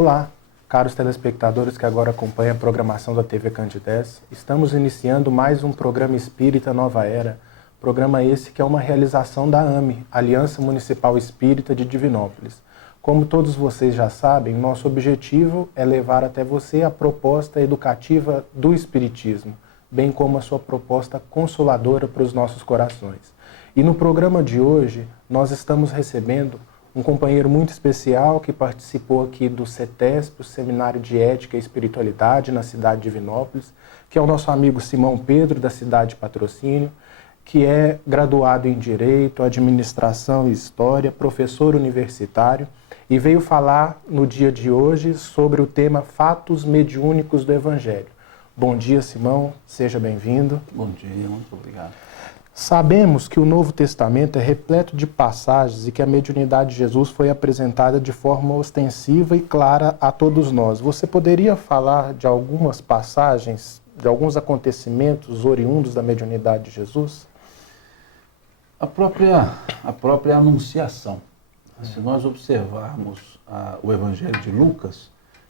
Olá, caros telespectadores que agora acompanham a programação da TV Candidez. Estamos iniciando mais um programa Espírita Nova Era, programa esse que é uma realização da AME, Aliança Municipal Espírita de Divinópolis. Como todos vocês já sabem, nosso objetivo é levar até você a proposta educativa do Espiritismo, bem como a sua proposta consoladora para os nossos corações. E no programa de hoje, nós estamos recebendo um companheiro muito especial que participou aqui do CETESP, o Seminário de Ética e Espiritualidade, na cidade de Divinópolis, que é o nosso amigo Simão Pedro, da cidade de Patrocínio, que é graduado em Direito, Administração e História, professor universitário, e veio falar no dia de hoje sobre o tema Fatos Mediúnicos do Evangelho. Bom dia, Simão, seja bem-vindo. Bom dia, muito obrigado. Sabemos que o Novo Testamento é repleto de passagens e que a mediunidade de Jesus foi apresentada de forma ostensiva e clara a todos nós. Você poderia falar de algumas passagens, de alguns acontecimentos oriundos da mediunidade de Jesus? A própria anunciação. Se nós observarmos o Evangelho de Lucas,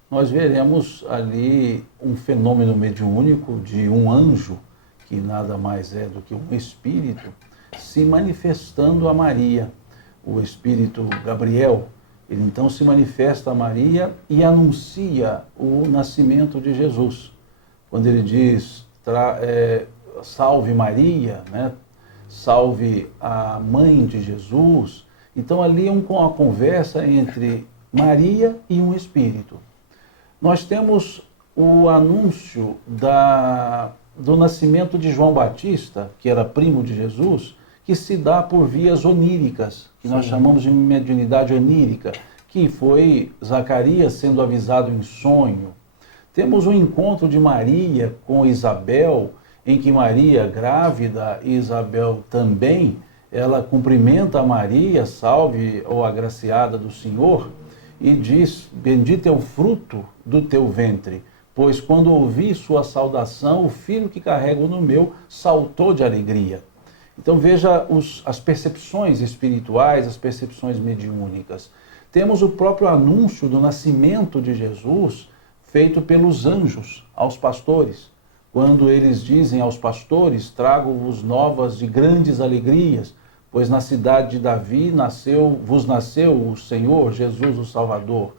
nós veremos ali um fenômeno mediúnico de um anjo, que nada mais é do que um espírito, se manifestando a Maria. O espírito Gabriel, ele então se manifesta a Maria e anuncia o nascimento de Jesus. Quando ele diz, salve Maria, né? Salve a mãe de Jesus. Então ali é uma conversa entre Maria e um espírito. Nós temos o anúncio do nascimento de João Batista, que era primo de Jesus, que se dá por vias oníricas, que nós chamamos de mediunidade onírica, que foi Zacarias sendo avisado em sonho. Temos o encontro de Maria com Isabel, em que Maria, grávida, e Isabel também, ela cumprimenta a Maria, salve, ó agraciada do Senhor, e diz, bendito é o fruto do teu ventre, pois quando ouvi sua saudação, o filho que carrego no meu saltou de alegria. Então veja as percepções espirituais, as percepções mediúnicas. Temos o próprio anúncio do nascimento de Jesus feito pelos anjos aos pastores. Quando eles dizem aos pastores, trago-vos novas de grandes alegrias, pois na cidade de Davi vos nasceu o Senhor, Jesus o Salvador.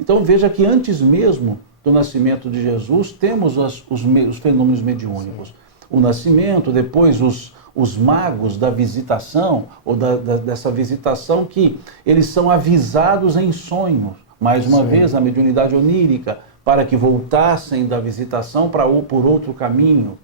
Então veja que antes mesmo do nascimento de Jesus, temos os fenômenos mediúnicos. O nascimento, depois os magos da visitação, ou dessa visitação que eles são avisados em sonhos, mais uma vez a mediunidade onírica, para que voltassem da visitação por outro caminho.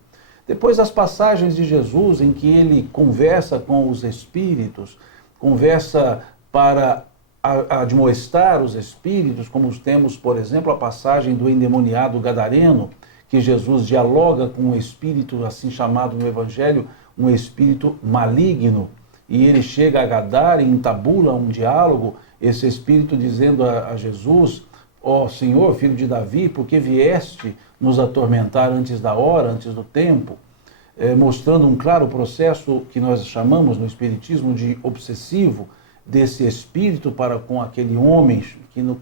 Depois as passagens de Jesus em que ele conversa com os espíritos, conversa para admoestar os espíritos, como temos, por exemplo, a passagem do endemoniado gadareno, que Jesus dialoga com um espírito assim chamado no Evangelho, um espírito maligno, e ele chega a Gadara e entabula um diálogo, esse espírito dizendo a Jesus, ó Senhor, filho de Davi, por que vieste nos atormentar antes da hora, antes do tempo? Mostrando um claro processo que nós chamamos no Espiritismo de obsessivo, desse espírito para com aquele homem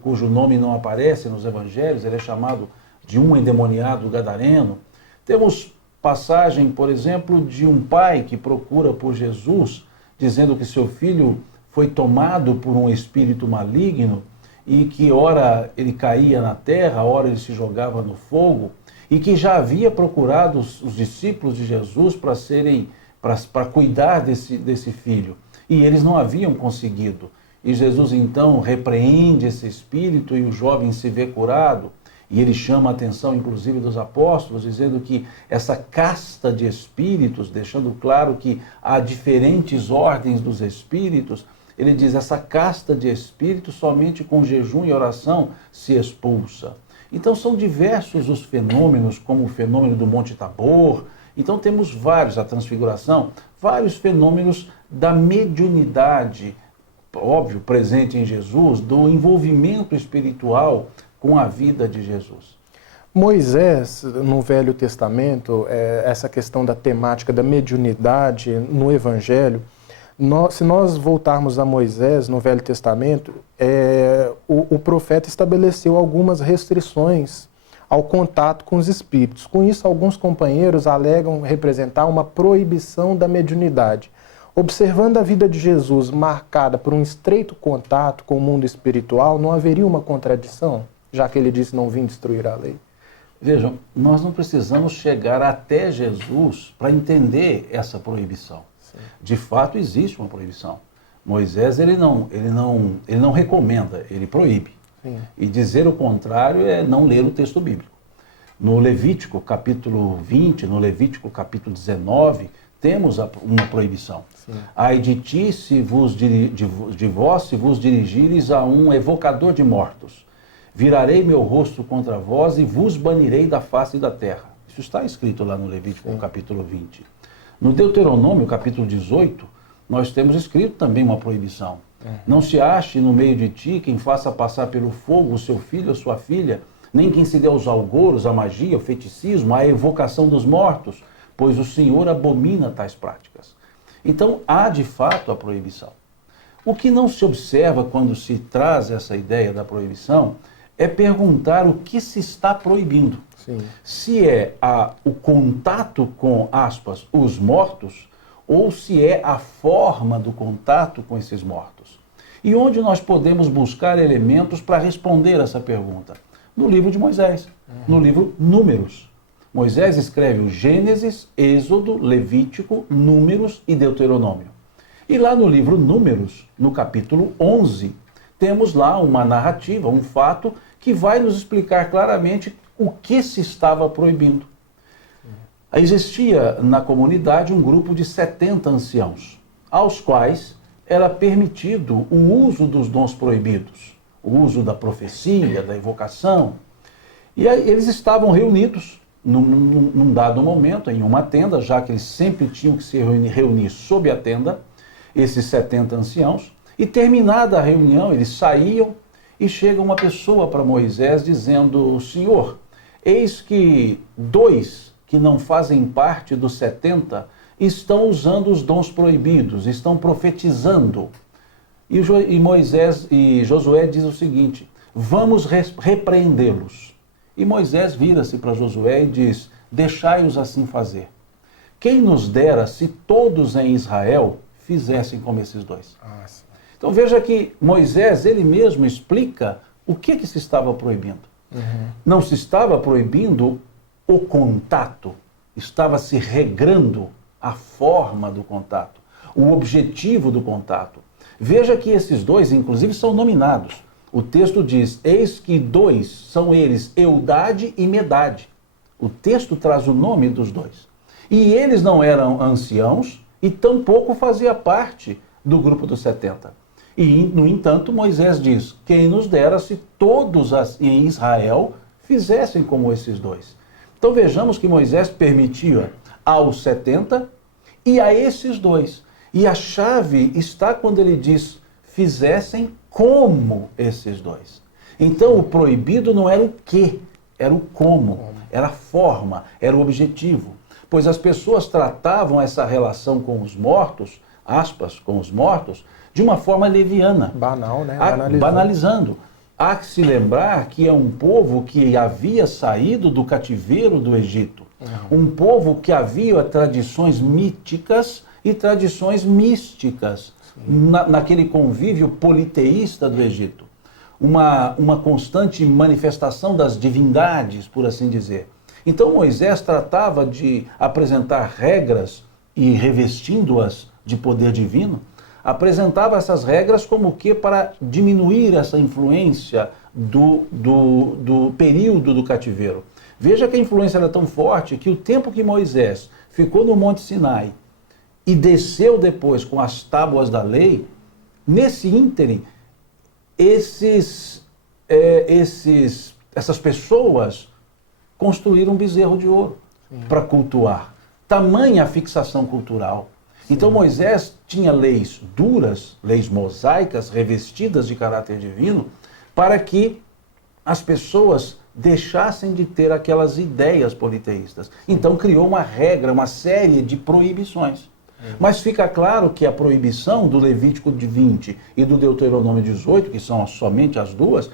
cujo nome não aparece nos evangelhos, ele é chamado de um endemoniado gadareno. Temos passagem, por exemplo, de um pai que procura por Jesus, dizendo que seu filho foi tomado por um espírito maligno e que ora ele caía na terra, ora ele se jogava no fogo, e que já havia procurado os discípulos de Jesus para cuidar desse filho. E eles não haviam conseguido. E Jesus então repreende esse espírito e o jovem se vê curado. E ele chama a atenção, inclusive, dos apóstolos, dizendo que essa casta de espíritos, deixando claro que há diferentes ordens dos espíritos, ele diz, essa casta de espíritos somente com jejum e oração se expulsa. Então são diversos os fenômenos, como o fenômeno do Monte Tabor. Então temos vários, a transfiguração, vários fenômenos da mediunidade, óbvio, presente em Jesus, do envolvimento espiritual com a vida de Jesus. Moisés, no Velho Testamento, essa questão da temática da mediunidade no Evangelho, Se nós voltarmos a Moisés no Velho Testamento, o profeta estabeleceu algumas restrições ao contato com os espíritos. Com isso, alguns companheiros alegam representar uma proibição da mediunidade. Observando a vida de Jesus marcada por um estreito contato com o mundo espiritual, não haveria uma contradição, já que ele disse não vim destruir a lei? Vejam, nós não precisamos chegar até Jesus para entender essa proibição. Sim. De fato, existe uma proibição. Moisés, ele não recomenda, ele proíbe. Sim. E dizer o contrário é não ler o texto bíblico. No Levítico, capítulo 20, no Levítico, capítulo 19, temos uma proibição. Sim. Ai de ti, se de vós, se vos dirigires a um evocador de mortos. Virarei meu rosto contra vós e vos banirei da face da terra. Isso está escrito lá no Levítico, capítulo 20. No Deuteronômio, capítulo 18, nós temos escrito também uma proibição. Não se ache no meio de ti quem faça passar pelo fogo o seu filho ou sua filha, nem quem se dê aos algoros, à magia, ao feiticismo, à evocação dos mortos, pois o Senhor abomina tais práticas. Então, há de fato a proibição. O que não se observa quando se traz essa ideia da proibição é perguntar o que se está proibindo. Sim. Se é o contato com, aspas, os mortos, ou se é a forma do contato com esses mortos. E onde nós podemos buscar elementos para responder essa pergunta? No livro de Moisés, no livro Números. Moisés escreve o Gênesis, Êxodo, Levítico, Números e Deuteronômio. E lá no livro Números, no capítulo 11, temos lá uma narrativa, um fato, que vai nos explicar claramente o que se estava proibindo. Existia na comunidade um grupo de 70 anciãos, aos quais era permitido o uso dos dons proibidos, o uso da profecia, da evocação. E aí eles estavam reunidos num dado momento, em uma tenda, já que eles sempre tinham que se reunir sob a tenda, esses 70 anciãos, e terminada a reunião, eles saíam e chega uma pessoa para Moisés dizendo: Senhor, eis que 2 que não fazem parte dos 70 estão usando os dons proibidos, estão profetizando. E Moisés e Josué diz o seguinte: vamos repreendê-los. E Moisés vira-se para Josué e diz: deixai-os assim fazer. Quem nos dera se todos em Israel fizessem como esses 2. Então veja que Moisés, ele mesmo explica o que se estava proibindo. Não se estava proibindo o contato, estava se regrando a forma do contato, o objetivo do contato. Veja que esses 2, inclusive, são nominados. O texto diz: eis que 2 são eles, Eldade e Medade. O texto traz o nome dos 2. E eles não eram anciãos e tampouco fazia parte do grupo dos 70. E, no entanto, Moisés diz: quem nos dera se todos em Israel fizessem como esses 2. Então vejamos que Moisés permitia aos 70 e a esses 2. E a chave está quando ele diz: fizessem como esses 2. Então o proibido não era o que, era o como, era a forma, era o objetivo. Pois as pessoas tratavam essa relação com os mortos, aspas, com os mortos, de uma forma leviana. Banal, né? Banalizando. Há que se lembrar que é um povo que havia saído do cativeiro do Egito. Um povo que havia tradições míticas e tradições místicas naquele convívio politeísta do Egito. Uma constante manifestação das divindades, por assim dizer. Então Moisés tratava de apresentar regras e, revestindo-as de poder divino, apresentava essas regras como que para diminuir essa influência do período do cativeiro. Veja que a influência era tão forte que o tempo que Moisés ficou no Monte Sinai e desceu depois com as tábuas da lei, nesse ínterim, essas pessoas construíram um bezerro de ouro para cultuar. Tamanha a fixação cultural. Então Moisés tinha leis duras, leis mosaicas, revestidas de caráter divino, para que as pessoas deixassem de ter aquelas ideias politeístas. Então criou uma regra, uma série de proibições. Mas fica claro que a proibição do Levítico 20 e do Deuteronômio 18, que são somente as duas,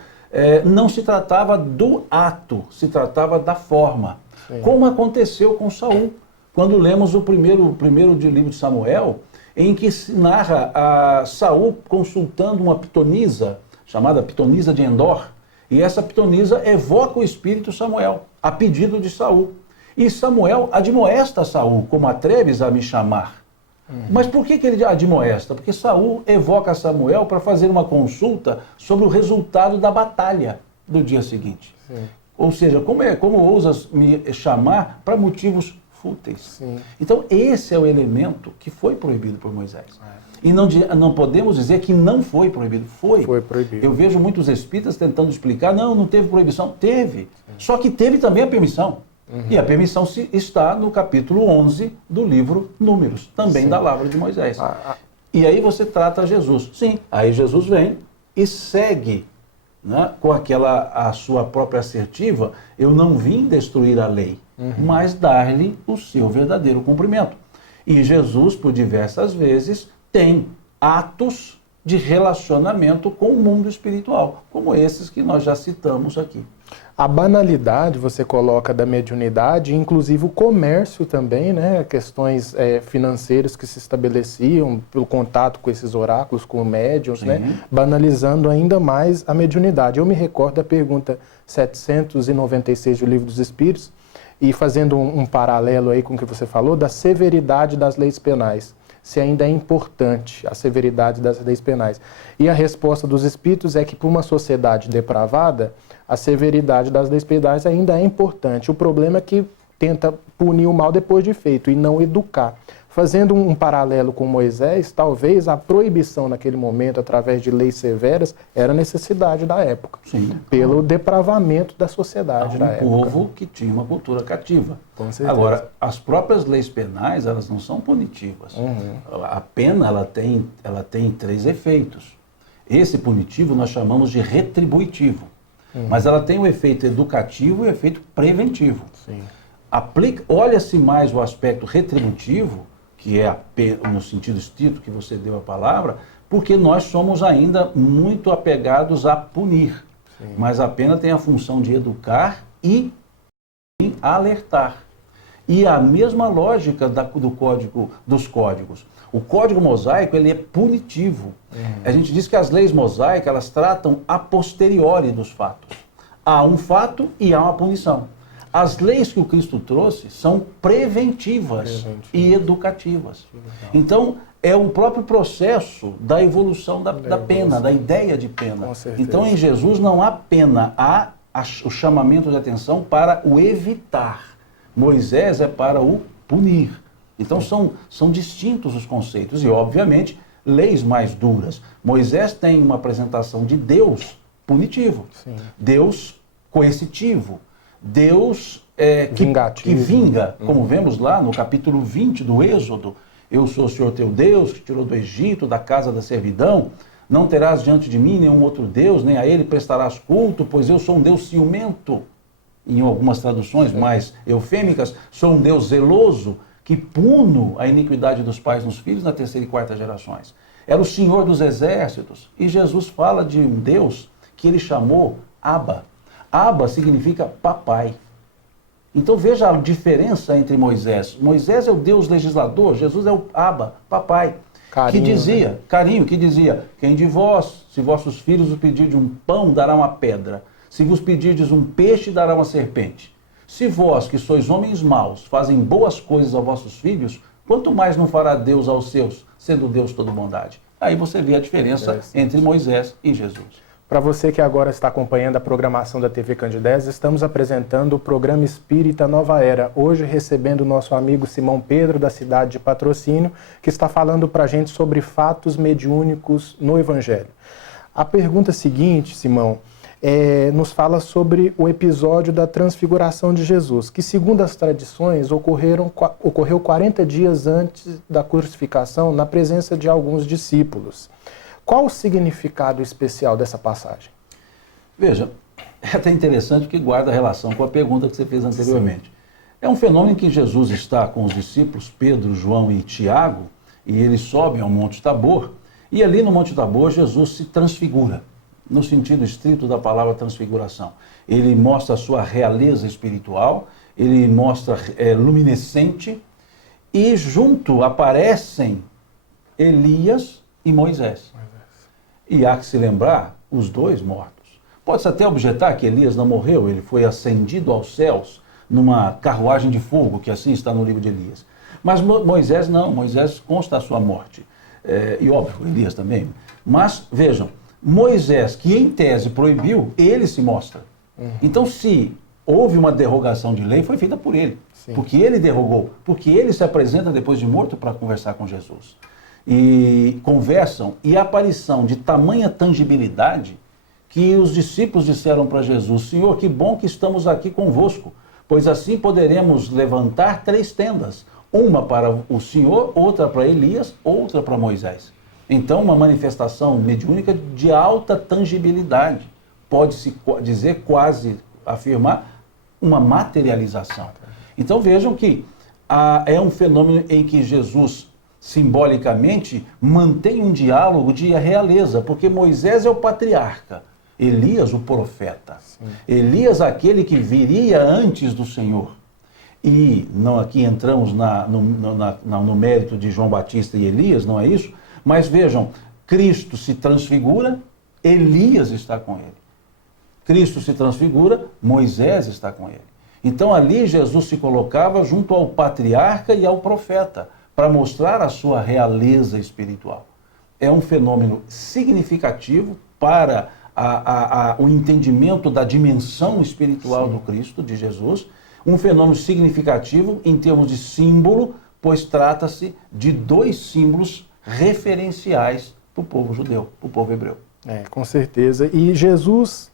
não se tratava do ato, se tratava da forma. Sim. Como aconteceu com Saul. Quando lemos o primeiro livro de Samuel, em que se narra a Saul consultando uma pitonisa, chamada pitonisa de Endor, e essa pitonisa evoca o espírito Samuel, a pedido de Saul. E Samuel admoesta Saul, como atreves a me chamar. Mas por que ele admoesta? Porque Saul evoca Samuel para fazer uma consulta sobre o resultado da batalha do dia seguinte. Sim. Ou seja, como ousas me chamar para motivos fúteis? Sim. Então esse é o elemento que foi proibido por Moisés. E não podemos dizer que não foi proibido. Foi proibido. Eu vejo muitos espíritas tentando explicar, não teve proibição. Teve. Sim. Só que teve também a permissão. E a permissão está no capítulo 11 do livro Números, também Sim. da Lavra de Moisés. E aí você trata Jesus. Sim, aí Jesus vem e segue, né, com a sua própria assertiva, eu não vim destruir a lei, mas dar-lhe o seu verdadeiro cumprimento. E Jesus, por diversas vezes, tem atos de relacionamento com o mundo espiritual, como esses que nós já citamos aqui. A banalidade, você coloca, da mediunidade, inclusive o comércio também, né? Questões financeiras que se estabeleciam pelo contato com esses oráculos, com médiuns, né? Banalizando ainda mais a mediunidade. Eu me recordo da pergunta 796 do Livro dos Espíritos, e fazendo um paralelo aí com o que você falou, da severidade das leis penais. Se ainda é importante a severidade das leis penais. E a resposta dos espíritos é que, para uma sociedade depravada, a severidade das leis penais ainda é importante. O problema é que tenta punir o mal depois de feito e não educar. Fazendo um paralelo com Moisés, talvez a proibição naquele momento, através de leis severas, era necessidade da época. Sim. Pelo depravamento da sociedade da época. Um povo que tinha uma cultura cativa. Com certeza. Agora, as próprias leis penais, elas não são punitivas. A pena, ela tem 3 efeitos. Esse punitivo nós chamamos de retributivo. Mas ela tem o efeito educativo e o efeito preventivo. Olha-se mais o aspecto retributivo, que é no sentido estrito que você deu a palavra, porque nós somos ainda muito apegados a punir. Sim. Mas a pena tem a função de educar e alertar. E a mesma lógica dos códigos. O código mosaico, ele é punitivo. A gente diz que as leis mosaicas, elas tratam a posteriori dos fatos. Há um fato e há uma punição. As leis que o Cristo trouxe são preventivas e educativas. Então, é o próprio processo da evolução da pena, da ideia de pena. Então, em Jesus não há pena, há o chamamento de atenção para o evitar. Moisés é para o punir. Então, são distintos os conceitos e, obviamente, leis mais duras. Moisés tem uma apresentação de Deus punitivo, Sim. Deus coercitivo, Deus que vinga, como vemos lá no capítulo 20 do Êxodo. Eu sou o Senhor teu Deus, que tirou do Egito, da casa da servidão. Não terás diante de mim nenhum outro Deus, nem a ele prestarás culto, pois eu sou um Deus ciumento. Em algumas traduções mais eufêmicas, sou um Deus zeloso, que puno a iniquidade dos pais nos filhos na 3ª e 4ª gerações. Era o Senhor dos exércitos. E Jesus fala de um Deus que ele chamou Abba. Abba significa papai. Então veja a diferença entre Moisés. Moisés é o Deus legislador, Jesus é o Abba, papai. Carinho, que dizia, quem de vós, se vossos filhos vos pedirem um pão, dará uma pedra. Se vos pedirdes um peixe, dará uma serpente. Se vós, que sois homens maus, fazem boas coisas aos vossos filhos, quanto mais não fará Deus aos seus, sendo Deus toda bondade? Aí você vê a diferença entre Moisés e Jesus. Para você que agora está acompanhando a programação da TV Candidez, estamos apresentando o programa Espírita Nova Era. Hoje recebendo o nosso amigo Simão Pedro, da cidade de Patrocínio, que está falando para a gente sobre fatos mediúnicos no Evangelho. A pergunta seguinte, Simão, nos fala sobre o episódio da transfiguração de Jesus, que segundo as tradições ocorreu 40 dias antes da crucificação, na presença de alguns discípulos. Qual o significado especial dessa passagem? Veja, é até interessante porque guarda relação com a pergunta que você fez anteriormente. Sim. É um fenômeno em que Jesus está com os discípulos, Pedro, João e Tiago, e eles sobem ao Monte Tabor, e ali no Monte Tabor Jesus se transfigura, no sentido estrito da palavra transfiguração. Ele mostra a sua realeza espiritual, ele mostra luminescente, e junto aparecem Elias e Moisés. E há que se lembrar, os dois mortos. Pode-se até objetar que Elias não morreu, ele foi ascendido aos céus numa carruagem de fogo, que assim está no livro de Elias. Mas Moisés não, Moisés consta a sua morte. E óbvio, Elias também. Mas, vejam, Moisés, que em tese proibiu, ele se mostra. Então, se houve uma derrogação de lei, foi feita por ele. Sim. Porque ele derrogou, porque ele se apresenta depois de morto para conversar com Jesus. E conversam, e a aparição de tamanha tangibilidade que os discípulos disseram para Jesus: Senhor, que bom que estamos aqui convosco, pois assim poderemos levantar 3 tendas, uma para o Senhor, outra para Elias, outra para Moisés. Então, uma manifestação mediúnica de alta tangibilidade, pode-se dizer, quase afirmar, uma materialização. Então vejam que é um fenômeno em que Jesus simbolicamente mantém um diálogo de realeza, porque Moisés é o patriarca, Elias o profeta. Sim. Elias aquele que viria antes do Senhor. E não aqui entramos no mérito de João Batista e Elias, não é isso? Mas vejam, Cristo se transfigura, Elias está com ele. Cristo se transfigura, Moisés está com ele. Então ali Jesus se colocava junto ao patriarca e ao profeta, para mostrar a sua realeza espiritual. É um fenômeno significativo para o entendimento da dimensão espiritual do Cristo, de Jesus, um fenômeno significativo em termos de símbolo, pois trata-se de 2 símbolos referenciais para o povo judeu, para o povo hebreu. Com certeza. E Jesus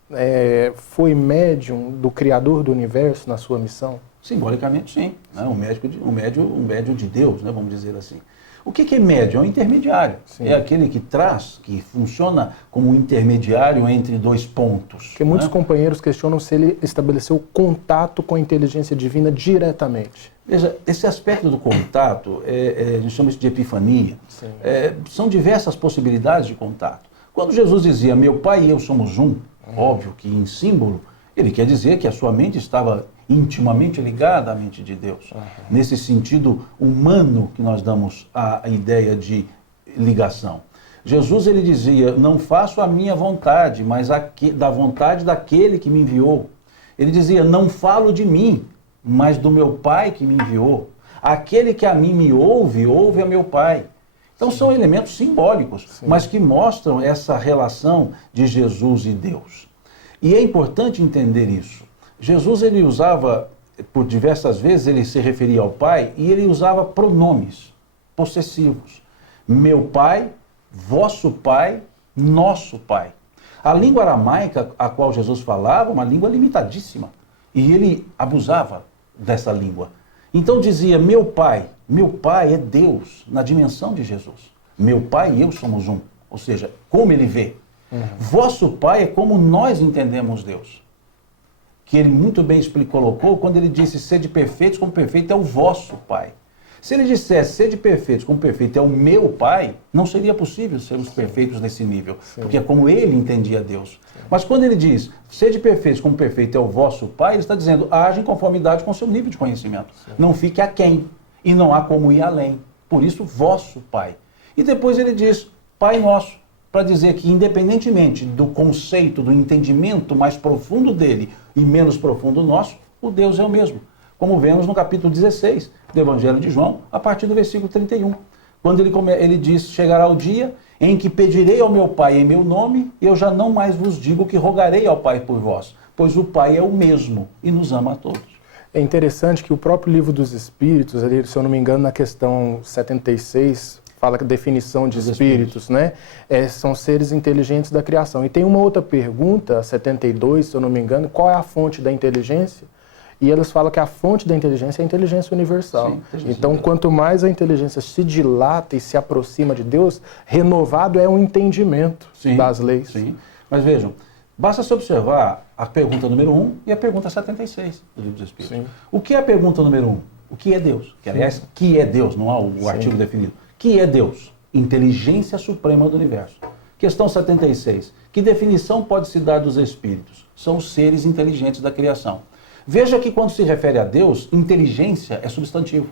foi médium do Criador do Universo na sua missão? Simbolicamente, sim. Né? Um médium de Deus, né? Vamos dizer assim. O que é médium? É um intermediário. Sim. É aquele que traz, que funciona como um intermediário entre 2 pontos. Porque muitos companheiros questionam se ele estabeleceu contato com a inteligência divina diretamente. Veja, esse aspecto do contato, a gente chama isso de epifania. São diversas possibilidades de contato. Quando Jesus dizia, meu pai e eu somos um, óbvio que em símbolo, ele quer dizer que a sua mente estava intimamente ligada à mente de Deus. Nesse sentido humano que nós damos a ideia de ligação. Jesus, ele dizia, não faço a minha vontade, mas da vontade daquele que me enviou. Ele dizia, não falo de mim, mas do meu Pai que me enviou. Aquele que a mim me ouve, ouve a meu Pai. Então são elementos simbólicos, mas que mostram essa relação de Jesus e Deus. E é importante entender isso. Jesus, ele usava, por diversas vezes, ele se referia ao Pai e ele usava pronomes possessivos. Meu Pai, vosso Pai, nosso Pai. A língua aramaica a qual Jesus falava, uma língua limitadíssima. E ele abusava dessa língua. Então dizia, meu Pai é Deus na dimensão de Jesus. Meu Pai e eu somos um. Ou seja, como ele vê. Vosso Pai é como nós entendemos Deus. Que ele muito bem colocou quando ele disse, sede perfeitos como perfeito é o vosso Pai. Se ele dissesse, sede perfeitos como perfeito é o meu Pai, não seria possível sermos perfeitos nesse nível, porque é como ele entendia Deus. Mas quando ele diz, sede perfeitos como perfeito é o vosso Pai, ele está dizendo, age em conformidade com o seu nível de conhecimento. Não fique aquém, e não há como ir além. Por isso, vosso Pai. E depois ele diz, Pai nosso, para dizer que independentemente do conceito, do entendimento mais profundo dele e menos profundo nosso, o Deus é o mesmo. Como vemos no capítulo 16 do Evangelho de João, a partir do versículo 31. Quando ele diz, chegará o dia em que pedirei ao meu Pai em meu nome, e eu já não mais vos digo que rogarei ao Pai por vós, pois o Pai é o mesmo e nos ama a todos. É interessante que o próprio Livro dos Espíritos, ali, se eu não me engano, na questão 76, fala que a definição de espíritos, né? São seres inteligentes da criação. E tem uma outra pergunta, 72, se eu não me engano, qual é a fonte da inteligência? E eles falam que a fonte da inteligência é a inteligência universal. Sim, então, quanto mais a inteligência se dilata e se aproxima de Deus, renovado é o entendimento das leis. Sim. Mas vejam, basta se observar a pergunta número 1 e a pergunta 76 do Livro dos Espíritos. O que é a pergunta número 1? O que é Deus? Que, aliás, que é Deus? Não há o artigo definido. que é Deus? Inteligência suprema do universo. Questão 76. Que definição pode se dar dos espíritos? São os seres inteligentes da criação. Veja que quando se refere a Deus, inteligência é substantivo.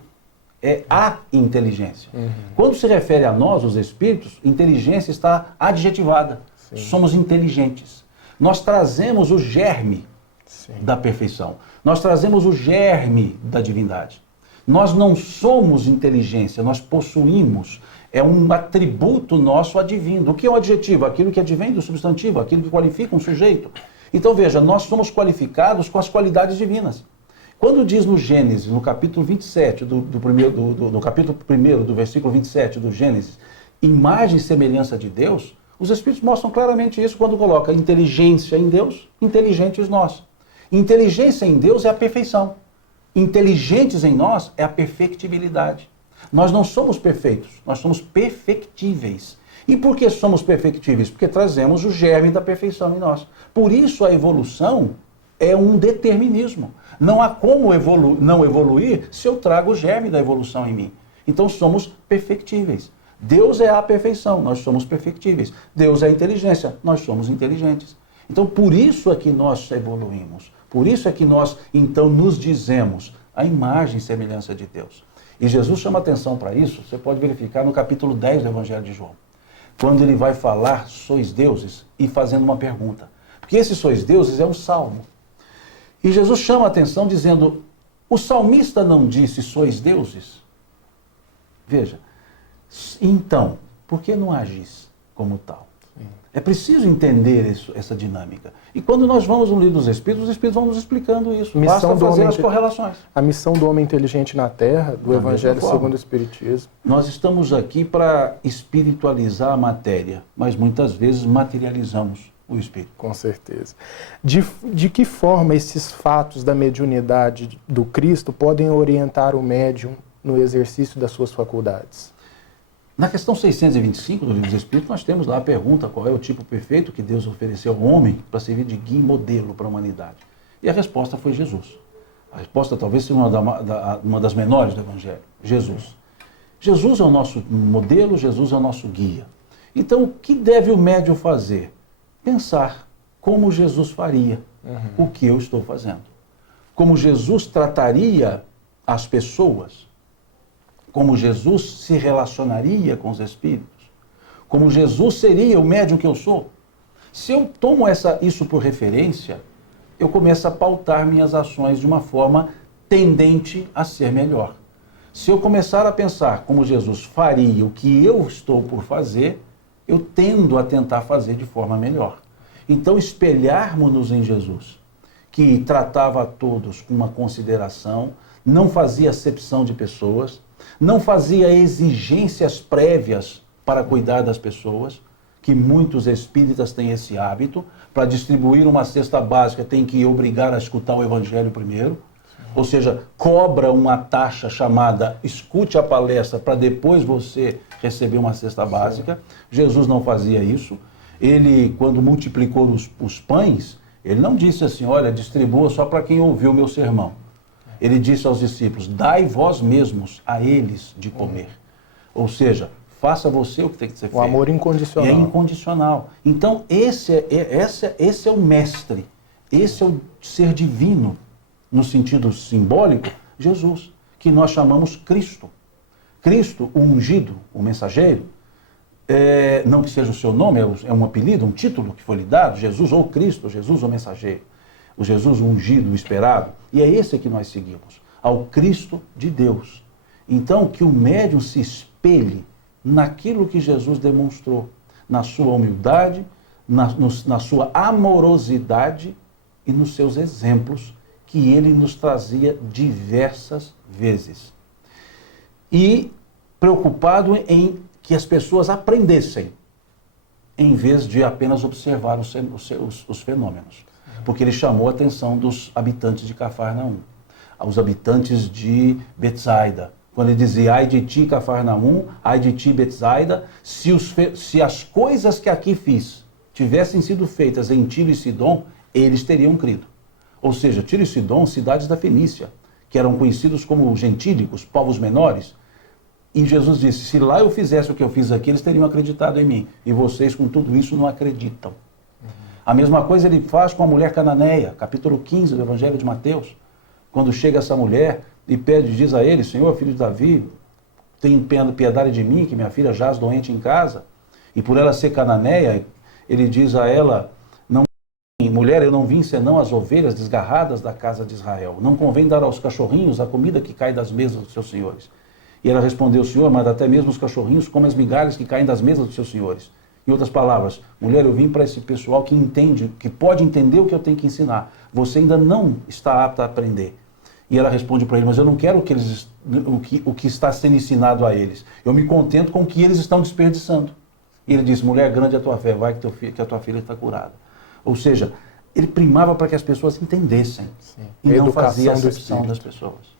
É a inteligência. Quando se refere a nós, os espíritos, inteligência está adjetivada. Sim. Somos inteligentes. Nós trazemos o germe da perfeição. Nós trazemos o germe da divindade. Nós não somos inteligência, nós possuímos. É um atributo nosso advindo. O que é um adjetivo? Aquilo que advém do substantivo, aquilo que qualifica um sujeito. Então veja, nós somos qualificados com as qualidades divinas. Quando diz no Gênesis, no capítulo 27, do capítulo 1, do versículo 27 do Gênesis, imagem e semelhança de Deus, os Espíritos mostram claramente isso quando coloca inteligência em Deus, inteligentes nós. Inteligência em Deus é a perfeição. Inteligentes em nós é a perfectibilidade. Nós não somos perfeitos, nós somos perfectíveis. E por que somos perfectíveis? Porque trazemos o germe da perfeição em nós. Por isso a evolução é um determinismo. Não há como não evoluir se eu trago o germe da evolução em mim. Então somos perfectíveis. Deus é a perfeição, nós somos perfectíveis. Deus é a inteligência, nós somos inteligentes. Então por isso é que nós evoluímos. Por isso é que nós, então, nos dizemos a imagem e semelhança de Deus. E Jesus chama atenção para isso, você pode verificar no capítulo 10 do Evangelho de João. Quando ele vai falar, sois deuses, e fazendo uma pergunta. Porque esse sois deuses é um salmo. E Jesus chama a atenção dizendo, o salmista não disse sois deuses? Veja, então, por que não agis como tal? É preciso entender essa dinâmica. E quando nós vamos no livro dos Espíritos, os Espíritos vão nos explicando isso. Basta fazer as correlações. A missão do homem inteligente na Terra, do Evangelho segundo o Espiritismo. Nós estamos aqui para espiritualizar a matéria, mas muitas vezes materializamos o Espírito. Com certeza. De que forma esses fatos da mediunidade do Cristo podem orientar o médium no exercício das suas faculdades? Na questão 625 do Livro dos Espíritos, nós temos lá a pergunta qual é o tipo perfeito que Deus ofereceu ao homem para servir de guia e modelo para a humanidade. E a resposta foi Jesus. A resposta talvez seja uma das menores do Evangelho. Jesus. Jesus é o nosso modelo, Jesus é o nosso guia. Então, o que deve o médium fazer? Pensar como Jesus faria o que eu estou fazendo. Como Jesus trataria as pessoas. Como Jesus se relacionaria com os espíritos, como Jesus seria o médium que eu sou. Se eu tomo isso por referência, eu começo a pautar minhas ações de uma forma tendente a ser melhor. Se eu começar a pensar como Jesus faria o que eu estou por fazer, eu tendo a tentar fazer de forma melhor. Então, espelharmos-nos em Jesus, que tratava a todos com uma consideração, não fazia acepção de pessoas, não fazia exigências prévias para cuidar das pessoas, que muitos espíritas têm esse hábito. Para distribuir uma cesta básica tem que obrigar a escutar o Evangelho primeiro, ou seja, cobra uma taxa chamada escute a palestra para depois você receber uma cesta básica. Jesus não fazia isso. Ele, quando multiplicou os pães, ele não disse assim, olha, distribua só para quem ouviu o meu sermão. Ele disse aos discípulos, dai vós mesmos a eles de comer. Ou seja, faça você o que tem que ser feito. O amor incondicional. É incondicional. Então, esse é o mestre, esse é o ser divino, no sentido simbólico, Jesus, que nós chamamos Cristo. Cristo, o ungido, o mensageiro, não que seja o seu nome, é um apelido, um título que foi lhe dado, Jesus ou Cristo, Jesus ou mensageiro. O Jesus ungido, o esperado, e é esse que nós seguimos, ao Cristo de Deus. Então, que o médium se espelhe naquilo que Jesus demonstrou, na sua humildade, na sua amorosidade e nos seus exemplos, que ele nos trazia diversas vezes. E preocupado em que as pessoas aprendessem, em vez de apenas observar os fenômenos. Porque ele chamou a atenção dos habitantes de Cafarnaum, aos habitantes de Betsaida. Quando ele dizia, ai de ti, Cafarnaum, ai de ti, Betsaida, se as coisas que aqui fiz tivessem sido feitas em Tiro e Sidom, eles teriam crido. Ou seja, Tiro e Sidom, cidades da Fenícia, que eram conhecidos como gentílicos, povos menores, E Jesus disse, se lá eu fizesse o que eu fiz aqui, eles teriam acreditado em mim. E vocês, com tudo isso, não acreditam. A mesma coisa ele faz com a mulher cananeia, capítulo 15 do Evangelho de Mateus. Quando chega essa mulher e diz a ele, Senhor, filho de Davi, tem piedade de mim, que minha filha jaz doente em casa. E por ela ser cananeia, ele diz a ela, mulher, eu não vim senão as ovelhas desgarradas da casa de Israel. Não convém dar aos cachorrinhos a comida que cai das mesas dos seus senhores. E ela respondeu, Senhor, mas até mesmo os cachorrinhos comem as migalhas que caem das mesas dos seus senhores. Em outras palavras, mulher, eu vim para esse pessoal que entende, que pode entender o que eu tenho que ensinar. Você ainda não está apta a aprender. E ela responde para ele, mas eu não quero o que está sendo ensinado a eles. Eu me contento com o que eles estão desperdiçando. E ele diz, mulher, grande é a tua fé, vai que a tua filha está curada. Ou seja, ele primava para que as pessoas entendessem. Sim. E não fazia acepção das pessoas.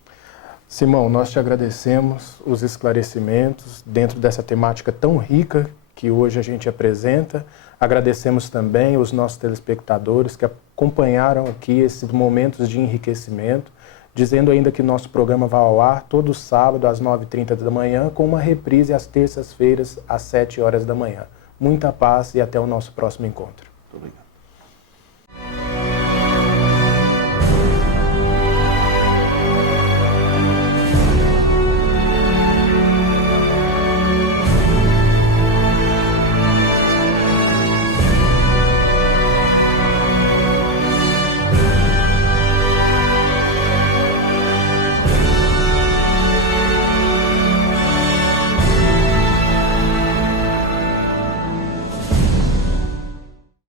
Simão, nós te agradecemos os esclarecimentos dentro dessa temática tão rica que hoje a gente apresenta. Agradecemos também os nossos telespectadores que acompanharam aqui esses momentos de enriquecimento, dizendo ainda que nosso programa vai ao ar todo sábado às 9h30 da manhã, com uma reprise às terças-feiras às 7 horas da manhã. Muita paz e até o nosso próximo encontro. Muito obrigado.